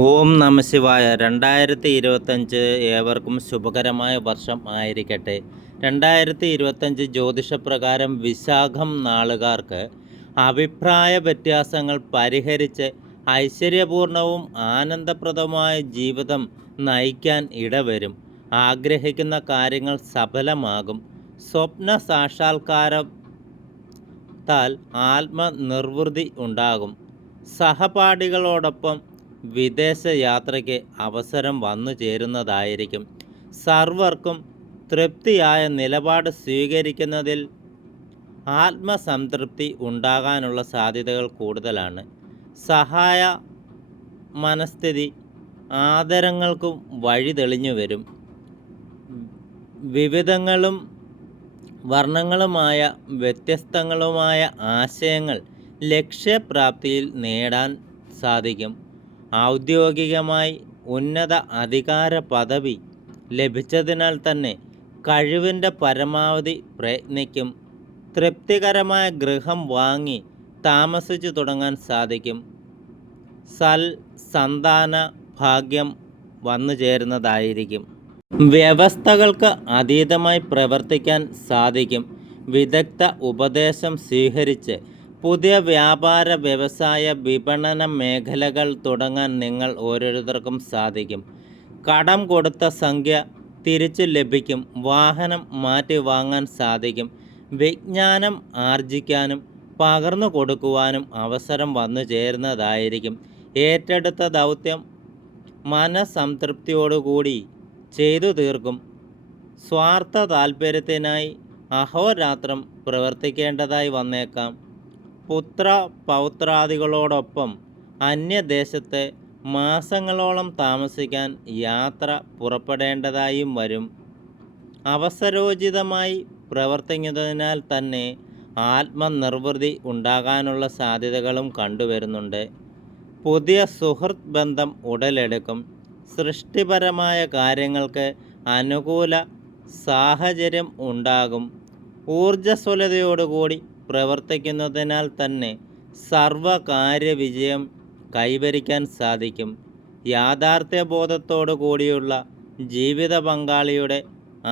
ഓം നമഃശിവായ. 2025 ഏവർക്കും ശുഭകരമായ വർഷം ആയിരിക്കട്ടെ. 2025 ജ്യോതിഷപ്രകാരം വിശാഖം നാളുകാർക്ക് അഭിപ്രായ വ്യത്യാസങ്ങൾ പരിഹരിച്ച് ഐശ്വര്യപൂർണവും ആനന്ദപ്രദവുമായ ജീവിതം നയിക്കാൻ ഇടവരും. ആഗ്രഹിക്കുന്ന കാര്യങ്ങൾ സഫലമാകും. സ്വപ്ന സാക്ഷാത്കാരത്താൽ ആത്മനിർവൃതി ഉണ്ടാകും. സഹപാഠികളോടൊപ്പം വിദേശ യാത്രയ്ക്ക് അവസരം വന്നു ചേരുന്നതായിരിക്കും. സർവർക്കും തൃപ്തിയായ നിലപാട് സ്വീകരിക്കുന്നതിൽ ആത്മസംതൃപ്തി ഉണ്ടാകാനുള്ള സാധ്യതകൾ കൂടുതലാണ്. സഹായ മനസ്ഥിതി ആദരങ്ങൾക്കും വഴി തെളിഞ്ഞു വരും. വിവിധങ്ങളും വർണ്ണങ്ങളുമായ വ്യത്യസ്തങ്ങളുമായ ആശയങ്ങൾ ലക്ഷ്യപ്രാപ്തിയിൽ നേടാൻ സാധിക്കും. ഔദ്യോഗികമായി ഉന്നത അധികാര പദവി ലഭിച്ചതിനാൽ തന്നെ കഴിവിൻ്റെ പരമാവധി പ്രയത്നിക്കും. തൃപ്തികരമായ ഗൃഹം വാങ്ങി താമസിച്ചു തുടങ്ങാൻ സാധിക്കും. സന്താന ഭാഗ്യം വന്നു ചേരുന്നതായിരിക്കും. വ്യവസ്ഥകൾക്ക് അതീതമായി പ്രവർത്തിക്കാൻ സാധിക്കും. വിദഗ്ധ ഉപദേശം സ്വീകരിച്ച് പുതിയ വ്യാപാര വ്യവസായ വിപണന മേഖലകൾ തുടങ്ങാൻ നിങ്ങൾ ഓരോരുത്തർക്കും സാധിക്കും. കടം കൊടുത്ത സംഖ്യ തിരിച്ചു ലഭിക്കും. വാഹനം മാറ്റി വാങ്ങാൻ സാധിക്കും. വിജ്ഞാനം ആർജിക്കാനും പകർന്നു കൊടുക്കുവാനും അവസരം വന്നു ചേരുന്നതായിരിക്കും. ഏറ്റെടുത്ത ദൗത്യം മനസംതൃപ്തിയോടുകൂടി ചെയ്തു തീർക്കും. സ്വാർത്ഥ താൽപ്പര്യത്തിനായി അഹോരാത്രം പ്രവർത്തിക്കേണ്ടതായി വന്നേക്കാം. പൗത്രാദികളോടൊപ്പം അന്യദേശത്ത് മാസങ്ങളോളം താമസിക്കാൻ യാത്ര പുറപ്പെടേണ്ടതായും വരും. അവസരോചിതമായി പ്രവർത്തിക്കുന്നതിനാൽ തന്നെ ആത്മനിർവൃതി ഉണ്ടാകാനുള്ള സാധ്യതകളും കണ്ടുവരുന്നുണ്ട്. പുതിയ സുഹൃത്ത് ബന്ധം ഉടലെടുക്കും. സൃഷ്ടിപരമായ കാര്യങ്ങൾക്ക് അനുകൂല സാഹചര്യം ഉണ്ടാകും. ഊർജ്ജസ്വലതയോടുകൂടി പ്രവർത്തിക്കുന്നതിനാൽ തന്നെ സർവകാര്യവിജയം കൈവരിക്കാൻ സാധിക്കും. യാഥാർത്ഥ്യബോധത്തോടു കൂടിയുള്ള ജീവിത പങ്കാളിയുടെ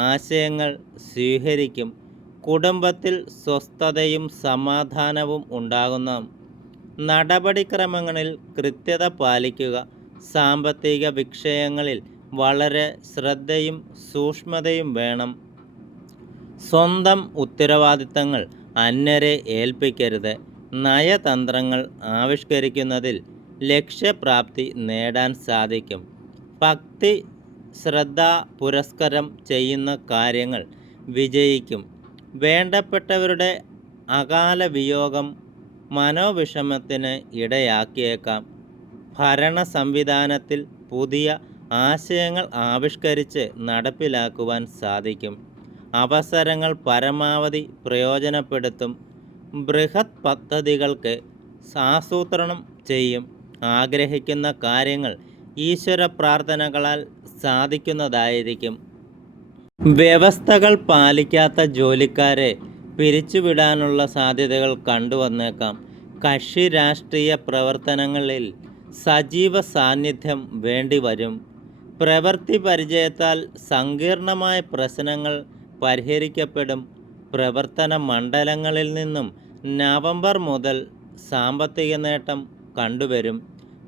ആശയങ്ങൾ സ്വീകരിക്കും. കുടുംബത്തിൽ സ്വസ്ഥതയും സമാധാനവും ഉണ്ടാകുന്ന നടപടിക്രമങ്ങളിൽ കൃത്യത പാലിക്കുക. സാമ്പത്തിക വിഷയങ്ങളിൽ വളരെ ശ്രദ്ധയും സൂക്ഷ്മതയും വേണം. സ്വന്തം ഉത്തരവാദിത്തങ്ങൾ അന്യരെ ഏൽപ്പിക്കരുത്. നയതന്ത്രങ്ങൾ ആവിഷ്കരിക്കുന്നതിൽ ലക്ഷ്യപ്രാപ്തി നേടാൻ സാധിക്കും. ഭക്തി ശ്രദ്ധ പുരസ്കരം ചെയ്യുന്ന കാര്യങ്ങൾ വിജയിക്കും. വേണ്ടപ്പെട്ടവരുടെ അകാല വിയോഗം മനോവിഷമത്തിന് ഇടയാക്കിയേക്കാം. ഭരണ സംവിധാനത്തിൽ പുതിയ ആശയങ്ങൾ ആവിഷ്കരിച്ച് നടപ്പിലാക്കുവാൻ സാധിക്കും. അവസരങ്ങൾ പരമാവധി പ്രയോജനപ്പെടുത്തും. ബൃഹത് പദ്ധതികൾക്ക് ആസൂത്രണം ചെയ്യും. ആഗ്രഹിക്കുന്ന കാര്യങ്ങൾ ഈശ്വര പ്രാർത്ഥനകളാൽ സാധിക്കുന്നതായിരിക്കും. വ്യവസ്ഥകൾ പാലിക്കാത്ത ജോലിക്കാരെ പിരിച്ചുവിടാനുള്ള സാധ്യതകൾ കണ്ടുവന്നേക്കാം. കക്ഷി രാഷ്ട്രീയ പ്രവർത്തനങ്ങളിൽ സജീവ സാന്നിധ്യം വേണ്ടിവരും. പ്രവൃത്തി പരിചയത്താൽ സങ്കീർണമായ പ്രശ്നങ്ങൾ പരിഹരിക്കപ്പെടും. പ്രവർത്തന മണ്ഡലങ്ങളിൽ നിന്നും നവംബർ മുതൽ സാമ്പത്തിക നേട്ടം കണ്ടുവരും.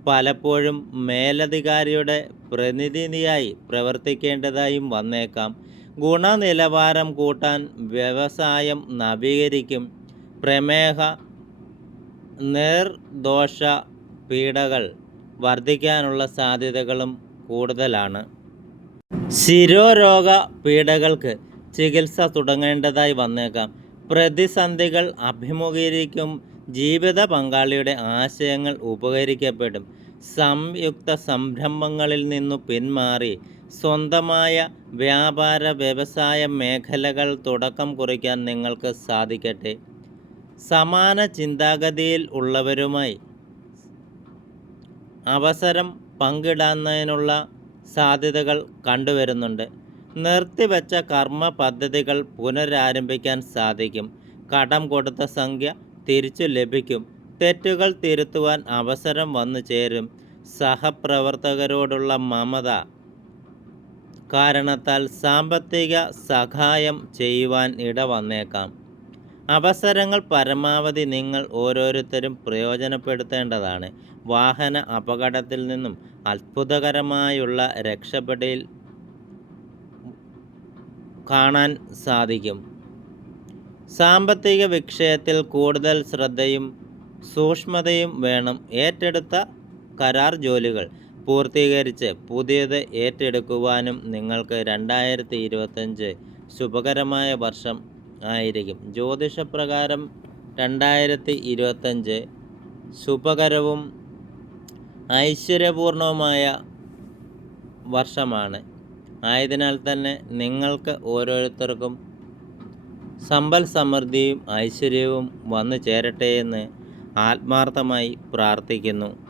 പലപ്പോഴും മേലധികാരിയുടെ പ്രതിനിധിയായി പ്രവർത്തിക്കേണ്ടതായും വന്നേക്കാം. ഗുണനിലവാരം കൂട്ടാൻ വ്യവസായം നവീകരിക്കും. പ്രമേഹ നിർദോഷ പീഡകൾ വർദ്ധിക്കാനുള്ള സാധ്യതകളും കൂടുതലാണ്. ശിരോരോഗ പീഡകൾക്ക് ചികിത്സ തുടങ്ങേണ്ടതായി വന്നേക്കാം. പ്രതിസന്ധികൾ അഭിമുഖീകരിക്കും. ജീവിത പങ്കാളിയുടെ ആശയങ്ങൾ ഉപകരിക്കപ്പെടും. സംയുക്ത സംരംഭങ്ങളിൽ നിന്നു പിന്മാറി സ്വന്തമായ വ്യാപാര വ്യവസായ മേഖലകൾ തുടക്കം കുറിക്കാൻ നിങ്ങൾക്ക് സാധിക്കട്ടെ. സമാന ചിന്താഗതിയിൽ ഉള്ളവരുമായി അവസരം പങ്കിടുന്നതിനുള്ള സാധ്യതകൾ കണ്ടുവരുന്നുണ്ട്. നിർത്തിവെച്ച കർമ്മ പദ്ധതികൾ പുനരാരംഭിക്കാൻ സാധിക്കും. കടം കൊടുത്ത സംഖ്യ തിരിച്ചു ലഭിക്കും. തെറ്റുകൾ തിരുത്തുവാൻ അവസരം വന്നു ചേരും. സഹപ്രവർത്തകരോടുള്ള മമത കാരണത്താൽ സാമ്പത്തിക സഹായം ചെയ്യുവാൻ ഇടവന്നേക്കാം. അവസരങ്ങൾ പരമാവധി നിങ്ങൾ ഓരോരുത്തരും പ്രയോജനപ്പെടുത്തേണ്ടതാണ്. വാഹന അപകടത്തിൽ നിന്നും അത്ഭുതകരമായുള്ള രക്ഷപ്പെടൽ കാണാൻ സാധിക്കും. സാമ്പത്തിക വിഷയത്തിൽ കൂടുതൽ ശ്രദ്ധയും സൂക്ഷ്മതയും വേണം. ഏറ്റെടുത്ത കരാർ ജോലികൾ പൂർത്തീകരിച്ച് പുതിയത് ഏറ്റെടുക്കുവാനും നിങ്ങൾക്ക് 2025 ശുഭകരമായ വർഷം ആയിരിക്കും. ജ്യോതിഷപ്രകാരം 2025 ശുഭകരവും ഐശ്വര്യപൂർണവുമായ വർഷമാണ്. ആയതിനാൽ തന്നെ നിങ്ങൾക്ക് ഓരോരുത്തർക്കും സമ്പൽ സമൃദ്ധിയും ഐശ്വര്യവും വന്നു ചേരട്ടെ എന്ന് ആത്മാർത്ഥമായി പ്രാർത്ഥിക്കുന്നു.